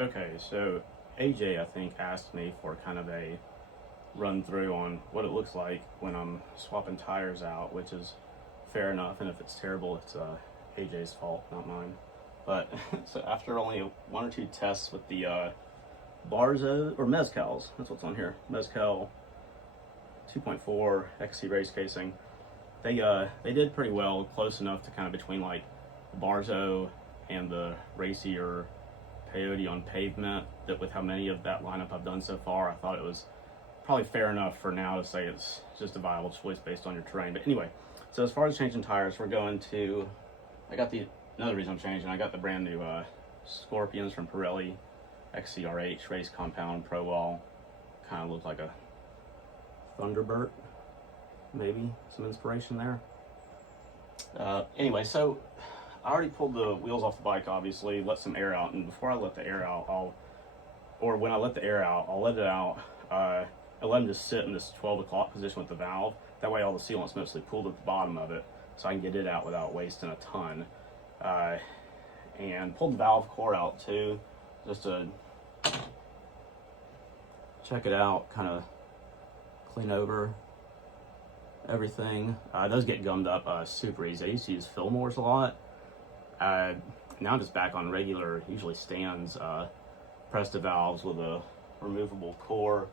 Okay, so AJ, I think, asked me for kind of a run through on what it looks like when I'm swapping tires out, which is fair enough. And if it's terrible, it's AJ's fault, not mine. But so after only one or two tests with the Barzo or Mezcals, that's what's on here, Mezcal 2.4 XC race casing, they did pretty well, close enough to kind of between like the Barzo and the Racy or Peyote on pavement, that with how many of that lineup I've done so far, I thought it was probably fair enough for now to say it's just a viable choice based on your terrain. But anyway, so as far as changing tires, we're going to, another reason I'm changing, I got the brand new Scorpions from Pirelli, XCRH, Race Compound, Pro Wall, kind of look like a Thunderbird, maybe, some inspiration there. Anyway, so I already pulled the wheels off the bike, obviously, let some air out, and before I let the air out, when I let the air out, I'll let it out, I let them just sit in this 12 o'clock position with the valve. That way all the sealant's mostly pooled at the bottom of it, so I can get it out without wasting a ton. And pulled the valve core out too, just to check it out, kind of clean over everything. Those get gummed up super easy. I used to use Fillmore's a lot. Now I'm just back on regular, usually stands, Presta valves with a removable core,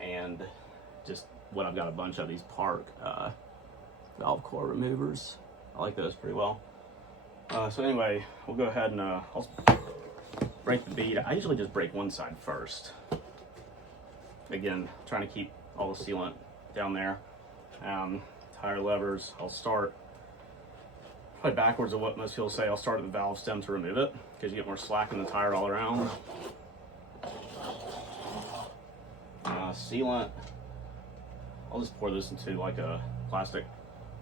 and just what I've got a bunch of these Park valve core removers. I like those pretty well. So anyway, we'll go ahead and I'll break the bead. I usually just break one side first. Again, trying to keep all the sealant down there. Tire levers, I'll start probably backwards of what most people say. I'll start at the valve stem to remove it, because you get more slack in the tire all around. Sealant, I'll just pour this into like a plastic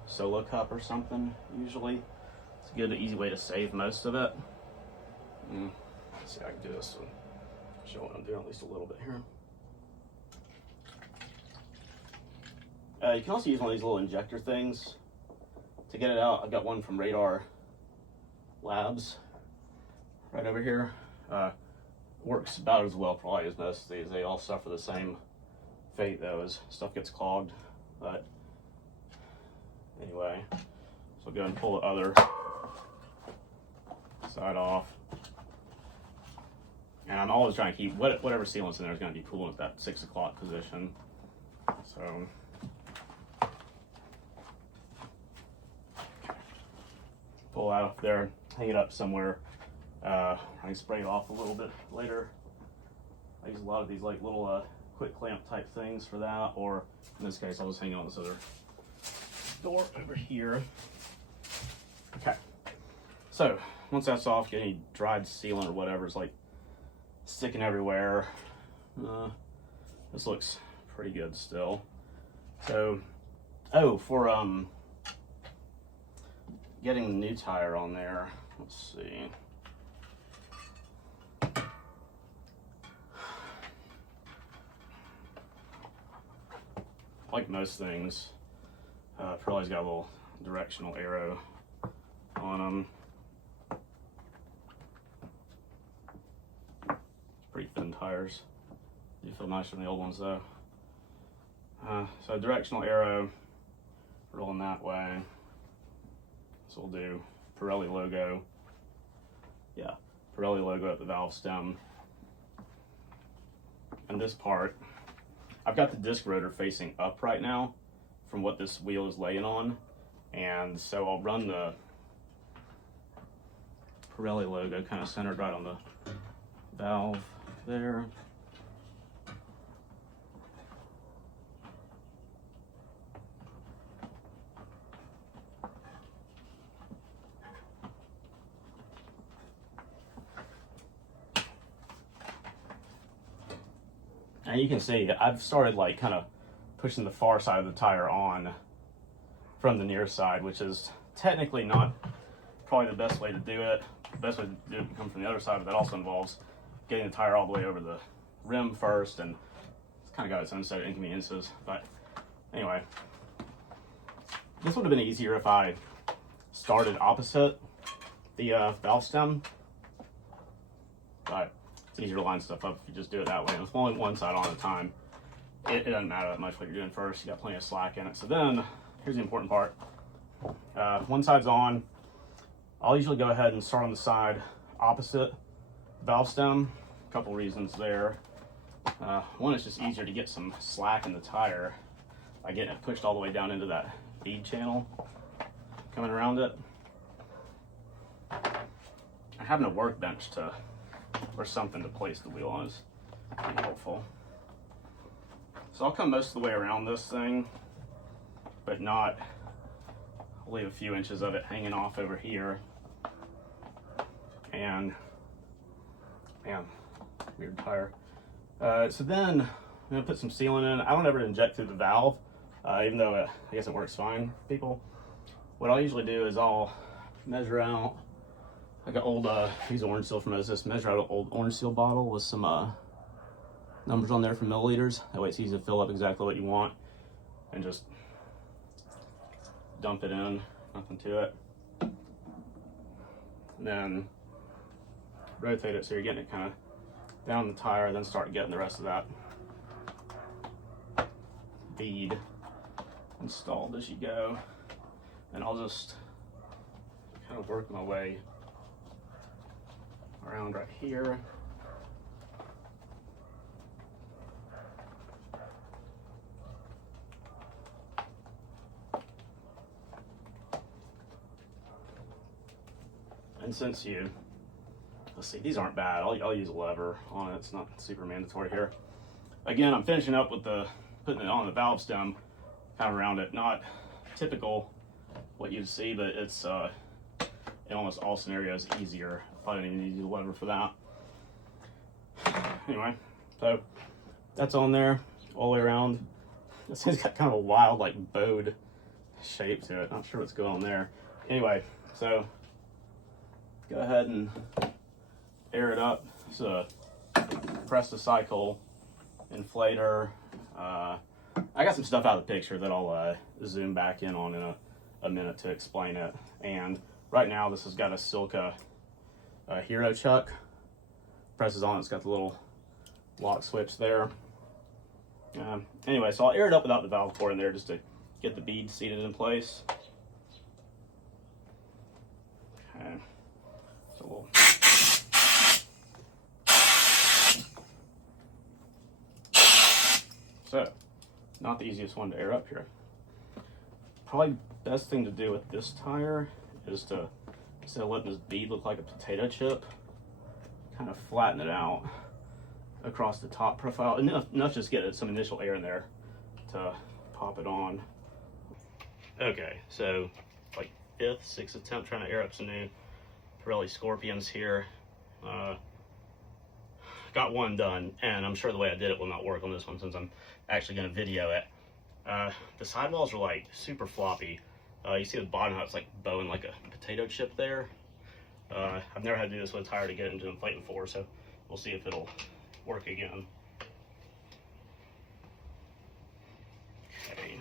solo cup or something, usually. It's a good, easy way to save most of it. Let's see if I can do this and show what I'm doing at least a little bit here. You can also use one of these little injector things to get it out. I've got one from Radar Labs right over here. Works about as well probably as most of these. They all suffer the same fate though, as stuff gets clogged. But anyway, so I'll go and pull the other side off. And I'm always trying to keep whatever sealant's in there is going to be cooling at that 6 o'clock position. So pull that off there, hang it up somewhere. I can spray it off a little bit later. I use a lot of these like little quick clamp type things for that, or in this case I'll just hang it on this other door over here. Okay, so once that's off, get any dried sealant or whatever is like sticking everywhere. This looks pretty good still. So, for getting the new tire on there, let's see. Like most things, Pirelli's got a little directional arrow on them. Pretty thin tires. They feel nicer than the old ones though. So directional arrow, rolling that way. So we'll do Pirelli logo. Yeah, Pirelli logo at the valve stem. And this part, I've got the disc rotor facing up right now from what this wheel is laying on. And so I'll run the Pirelli logo kind of centered right on the valve there. And you can see I've started like kind of pushing the far side of the tire on from the near side, which is technically not probably the best way to do it. The best way to do it would come from the other side, but that also involves getting the tire all the way over the rim first, and it's kind of got its own set of inconveniences. But anyway, this would have been easier if I started opposite the valve stem, but it's easier to line stuff up if you just do it that way. And with only one side on at a time, it doesn't matter that much what you're doing first. You got plenty of slack in it. So then, here's the important part. One side's on. I'll usually go ahead and start on the side opposite valve stem. A couple reasons there. One, it's just easier to get some slack in the tire by getting it pushed all the way down into that bead channel coming around it. Having a workbench or something to place the wheel on is pretty helpful. So I'll come most of the way around this thing, but not, I'll leave a few inches of it hanging off over here. And, man, weird tire. So then I'm gonna put some sealant in. I don't ever inject through the valve, even though I guess it works fine, people. What I'll usually do is I'll measure out, like an old, use orange seal from Moses, measure out an old orange seal bottle with some numbers on there for milliliters. That way it's easy to fill up exactly what you want, and just dump it in, nothing to it. And then rotate it so you're getting it kind of down the tire, then start getting the rest of that bead installed as you go. And I'll just kind of work my way around right here. And since let's see, these aren't bad. I'll use a lever on it. It's not super mandatory here. Again, I'm finishing up with putting it on the valve stem, kind of around it. Not typical what you'd see, but it's in almost all scenarios easier. I didn't even use a lever for that. Anyway, so that's on there all the way around. This thing's got kind of a wild, like, bowed shape to it. Not sure what's going on there. Anyway, so go ahead and air it up. So press the cycle inflator. I got some stuff out of the picture that I'll zoom back in on in a minute to explain it. And right now this has got a Silca Hero chuck. Presses on, it's got the little lock switch there. Anyway, so I'll air it up without the valve port in there just to get the bead seated in place. Okay. So not the easiest one to air up here. Probably best thing to do with this tire is to, instead of letting this bead look like a potato chip, kind of flatten it out across the top profile, enough just get some initial air in there to pop it on. Okay, so like 5th, 6th attempt trying to air up some new Pirelli Scorpions here. Got one done, and I'm sure the way I did it will not work on this one since I'm actually going to video it. The sidewalls are like super floppy. You see the bottom how it's like bowing like a potato chip there. I've never had to do this with a tire to get it into inflate before, so we'll see if it'll work again. Okay.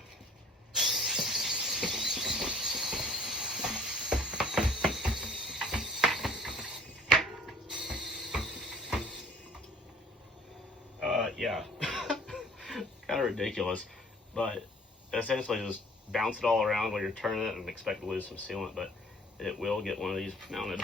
Yeah, kind of ridiculous, but essentially just bounce it all around while you're turning it and expect to lose some sealant, but it will get one of these mounted.